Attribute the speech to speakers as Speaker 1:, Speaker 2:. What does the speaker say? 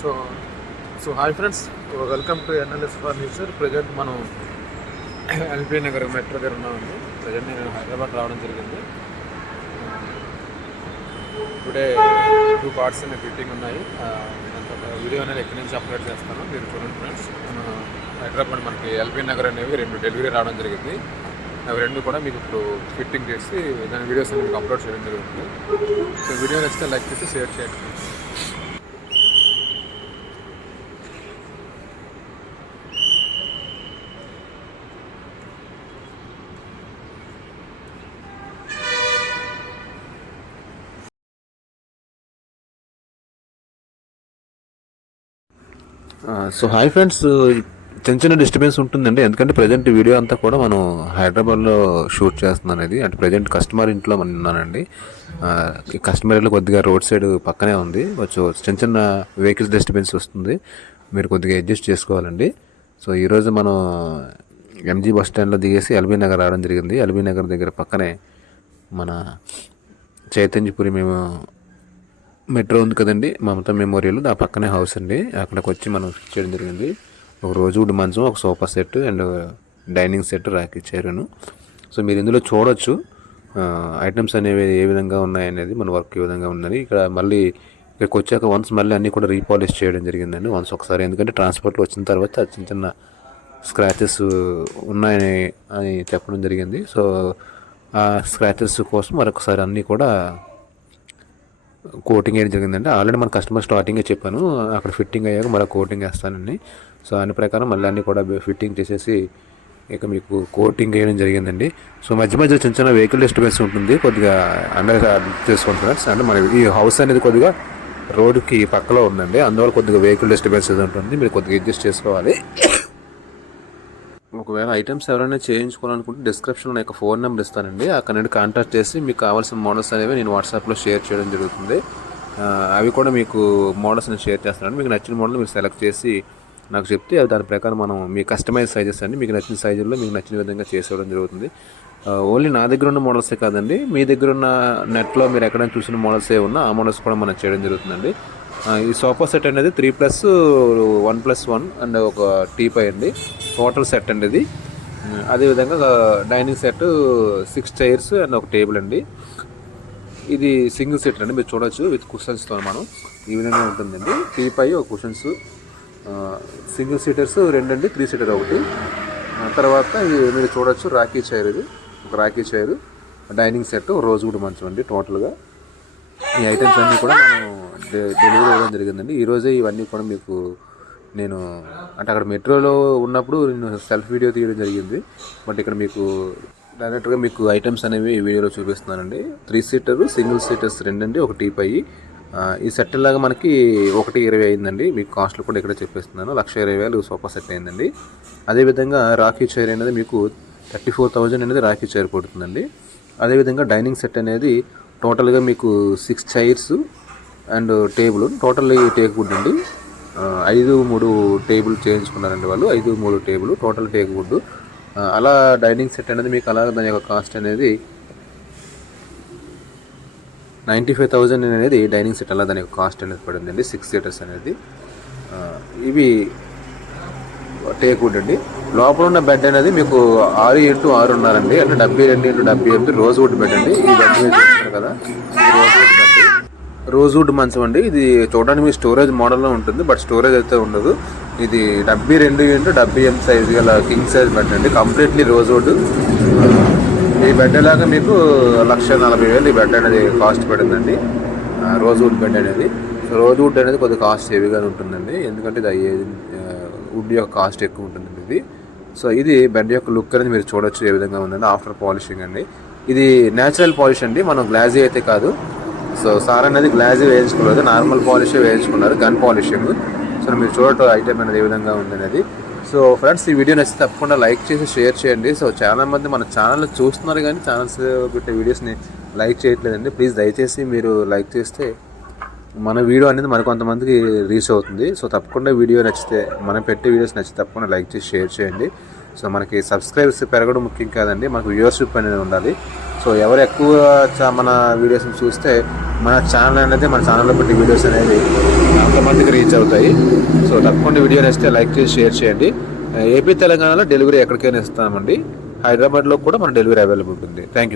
Speaker 1: So so hi friends welcome to N L S furniture present మనం LB Nagar metro దగ్గర ఉన్నామండి. Present నేను హైదరాబాద్ రావడం జరిగింది. ఇప్పుడే టూ పార్ట్స్ అనే ఫిట్టింగ్ ఉన్నాయి. వీడియో అనేది ఎక్కడి నుంచి అప్లోడ్ చేస్తాను మీరు చూడండి ఫ్రెండ్స్. హైదరాబాద్ మనకి ఎల్బీ నగర్ అనేవి రెండు డెలివరీ రావడం జరిగింది. అవి రెండు కూడా మీకు ఇప్పుడు ఫిట్టింగ్ చేసి దాని వీడియోస్ అనేది మీకు అప్లోడ్ చేయడం జరుగుతుంది. సో వీడియో నచ్చితే లైక్ చేసి షేర్ చేయండి
Speaker 2: సో హాయ్ ఫ్రెండ్స్ చిన్న చిన్న డిస్టర్బెన్స్ ఉంటుందండి. ఎందుకంటే ప్రజెంట్ వీడియో అంతా కూడా మనం హైదరాబాద్లో షూట్ చేస్తున్నాను అనేది. అంటే ప్రజెంట్ కస్టమర్ ఇంట్లో మనం ఉన్నానండి. ఈ కస్టమర్ ఇంట్లో కొద్దిగా రోడ్ సైడ్ పక్కనే ఉంది. కొంచెం చిన్న చిన్న వెహికల్స్ డిస్టర్బెన్స్ వస్తుంది. మీరు కొద్దిగా అడ్జస్ట్ చేసుకోవాలండి. సో ఈరోజు మనం ఎంజీ బస్ స్టాండ్లో దిగేసి ఎల్బీ నగర్ రావడం జరిగింది. ఎల్బీ నగర్ దగ్గర పక్కనే మన చైతన్యపురి మేము మెట్రో ఉంది కదండి మమతా మెమోరియల్. ఆ పక్కనే హౌస్ అండి. అక్కడికి వచ్చి మనం ఫిక్స్ చేయడం జరిగింది. ఒక రోజువుడ్ మంచం ఒక sofa set and dining set రాకి ఇచ్చారును సో మీరు ఇందులో చూడొచ్చు. ఐటమ్స్ అనేవి ఏ విధంగా ఉన్నాయనేది మన వర్క్ ఏ విధంగా ఉందని. ఇక్కడ మళ్ళీ ఇక్కడికి వచ్చాక వన్స్ మళ్ళీ అన్నీ కూడా రీపాలిష్ చేయడం జరిగిందండి. వన్స్ ఒకసారి ఎందుకంటే ట్రాన్స్పోర్ట్లో వచ్చిన తర్వాత చిన్న చిన్న స్క్రాచెస్ ఉన్నాయని అని చెప్పడం జరిగింది. సో ఆ స్క్రాచెస్ కోసం మరొకసారి అన్నీ కూడా కోటింగ్ వేయడం జరిగిందంటే ఆల్రెడీ మన కస్టమర్ స్టార్టింగే చెప్పాను అక్కడ ఫిట్టింగ్ అయ్యాక మళ్ళీ కోటింగ్ వేస్తానని. సో దాని ప్రకారం మళ్ళీ అన్నీ కూడా ఫిట్టింగ్ చేసేసి ఇక మీకు కోటింగ్ వేయడం జరిగిందండి. సో మధ్య మధ్య చిన్న చిన్న వెహికల్ డిస్టర్బెన్స్ ఉంటుంది కొద్దిగా అండర్ చేసుకోండి ఫ్రెండ్స్ అంటే మన ఈ హౌస్ అనేది కొద్దిగా రోడ్డుకి పక్కలో ఉందండి అందువల్ల కొద్దిగా వెహికల్ డిస్టర్బెన్స్ ఉంటుంది మీరు కొద్దిగా అడ్జస్ట్ చేసుకోవాలి. ఒకవేళ ఐటమ్స్ ఎవరైనా చేయించుకోవాలనుకుంటే డిస్క్రిప్షన్లో నాకు ఫోన్ నెంబర్ ఇస్తానండి. అక్కడ నుండి కాంటాక్ట్ చేసి మీకు కావాల్సిన మోడల్స్ అనేవి నేను వాట్సాప్లో షేర్ చేయడం జరుగుతుంది. అవి కూడా మీకు మోడల్స్ నేను షేర్ చేస్తానండి. మీకు నచ్చిన మోడల్ మీరు సెలెక్ట్ చేసి నాకు చెప్తే దాని ప్రకారం మనం మీ కస్టమైజ్ సైజెస్ అండి. మీకు నచ్చిన సైజుల్లో మీకు నచ్చిన విధంగా చేసేయడం జరుగుతుంది. ఓన్లీ నా దగ్గర ఉన్న మోడల్సే కాదండి. మీ దగ్గర ఉన్న నెట్లో మీరు ఎక్కడైనా చూసిన మోడల్స్ ఏ ఉన్నా ఆ మోడల్స్ కూడా మనం చేయడం జరుగుతుందండి. ఈ సోఫా సెట్ అనేది three plus one plus one and ఒక టీపై అండి. టోటల్ సెట్ అండి ఇది. అదేవిధంగా dining set six chairs and ఒక టేబుల్ అండి. ఇది సింగిల్ సెట్ అండి మీరు చూడొచ్చు విత్ కుషన్స్తో మనం. ఈ విధంగా ఉంటుందండి. పై ఒక కుషన్స్ సింగిల్ సీటర్స్ రెండు అండి త్రీ సీటర్ ఒకటి. తర్వాత మీరు చూడొచ్చు రాఖీ చైర్ ఇది. ఒక రాఖీ చైర్ డైనింగ్ సెట్ రోజు కూడా మంచం అండి టోటల్గా ఈ ఐటమ్స్ అన్నీ కూడా మనం డెలివరీ ఇవ్వడం జరిగిందండి. ఈరోజే ఇవన్నీ కూడా మీకు నేను అంటే అక్కడ మెట్రోలో ఉన్నప్పుడు నేను సెల్ఫ్ వీడియో తీయడం జరిగింది. బట్ ఇక్కడ మీకు డైరెక్ట్గా మీకు ఐటమ్స్ అనేవి ఈ వీడియోలో చూపిస్తున్నానండి. త్రీ సీటర్ సింగిల్ సీటర్స్ రెండండి ఒక టీ అయ్యి ఈ సెట్ లాగా మనకి ఒకటి ఇరవై అయిందండి. మీకు కాస్ట్లు కూడా ఇక్కడ చెప్పేస్తున్నాను. లక్ష ఇరవై వేలు సోఫా సెట్ అయిందండి. అదేవిధంగా రాఖీ చైర్ అనేది మీకు థర్టీ ఫోర్ థౌజండ్ అనేది రాఖీ చైర్ పడుతుందండి. అదేవిధంగా డైనింగ్ సెట్ అనేది టోటల్గా మీకు six chairs and table. Total teak wood అండి. ఐదు మూడు టేబుల్ చేయించుకున్నారండి వాళ్ళు. ఐదు మూడు టేబుల్ టోటల్ టేక్ వుడ్. అలా డైనింగ్ సెట్ అనేది మీకు అలా దాని యొక్క కాస్ట్ అనేది నైంటీ ఫైవ్ థౌజండ్ అనేది డైనింగ్ సెట్ అలా దాని యొక్క కాస్ట్ అనేది పడిందండి. సిక్స్ సీటర్స్ అనేది. ఇవి టేక్ వుడ్ అండి. లోపల ఉన్న బెడ్ అనేది మీకు ఆరు ఇంటూ ఆరు ఉన్నారండి. అంటే డెబ్బై రెండు ఇంటూ డెబ్బై ఎనిమిది రోజు వుడ్ బెడ్ అండి. ఈ బెడ్ మీరు చూస్తున్నారు కదా. రోజు వుడ్ బెడ్. రోజ్ వుడ్ మంచం అండి. ఇది చూడడానికి మీ స్టోరేజ్ మోడల్లో ఉంటుంది బట్ స్టోరేజ్ అయితే ఉండదు. ఇది డెబ్బై రెండు ఇంటూ డెబ్బై ఎనిమిది సైజ్ గల కింగ్ సైజ్ బెడ్ అండి. కంప్లీట్లీ రోజ్ వుడ్ ఈ బెడ్ లాగా మీకు లక్ష నలభై వేలు ఈ బెడ్ అనేది కాస్ట్ పడిందండి. రోజ్వుడ్ రోజ్ వుడ్ బెడ్ అనేది. సో రోజ్ వుడ్ అనేది కొద్దిగా కాస్ట్ హెవీగానే ఉంటుందండి. ఎందుకంటే ఇది అయ్యేది వుడ్ యొక్క కాస్ట్ ఎక్కువ ఉంటుందండి ఇది. సో ఇది బెడ్ యొక్క లుక్ అనేది మీరు చూడొచ్చు ఏ విధంగా ఉందండి. ఆఫ్టర్ పాలిషింగ్ అండి. ఇది న్యాచురల్ పాలిష్ అండి. మనం గ్లాజీ అయితే కాదు. సో సార్ అనేది గ్లాజీ వేయించుకోలేదు నార్మల్ పాలిష్ వేయించుకున్నారు గన్ పాలిషింగ్. సో మీరు చూడటం ఐటమ్ అనేది ఏ విధంగా ఉంది అనేది. సో ఫ్రెండ్స్ ఈ వీడియో నచ్చితే తప్పకుండా లైక్ చేసి షేర్ చేయండి. సో చాలా మంది మన ఛానల్ చూస్తున్నారు కానీ ఛానల్స్ పెట్టే వీడియోస్ని లైక్ చేయట్లేదండి. ప్లీజ్ దయచేసి మీరు లైక్ చేస్తే మన వీడియో అనేది మరికొంతమందికి రీచ్ అవుతుంది. సో తప్పకుండా వీడియో నచ్చితే మనం పెట్టే వీడియోస్ నచ్చితే తప్పకుండా లైక్ చేసి షేర్ చేయండి. సో మనకి సబ్స్క్రైబర్స్ పెరగడం ముఖ్యం కాదండి మనకు వ్యూవర్షిప్ అనేది ఉండాలి. సో ఎవరు ఎక్కువ మన వీడియోస్ని చూస్తే మన ఛానల్ అనేది మన ఛానల్లో పెట్టి వీడియోస్ అనేవి అంతమందికి రీచ్ అవుతాయి. సో తప్పకుండా వీడియో నేస్తే లైక్ చేసి షేర్ చేయండి. ఏపీ తెలంగాణలో డెలివరీ ఎక్కడికైనా ఇస్తామండి. హైదరాబాద్లో కూడా మన డెలివరీ అవైలబుల్ ఉంటుంది. Thank you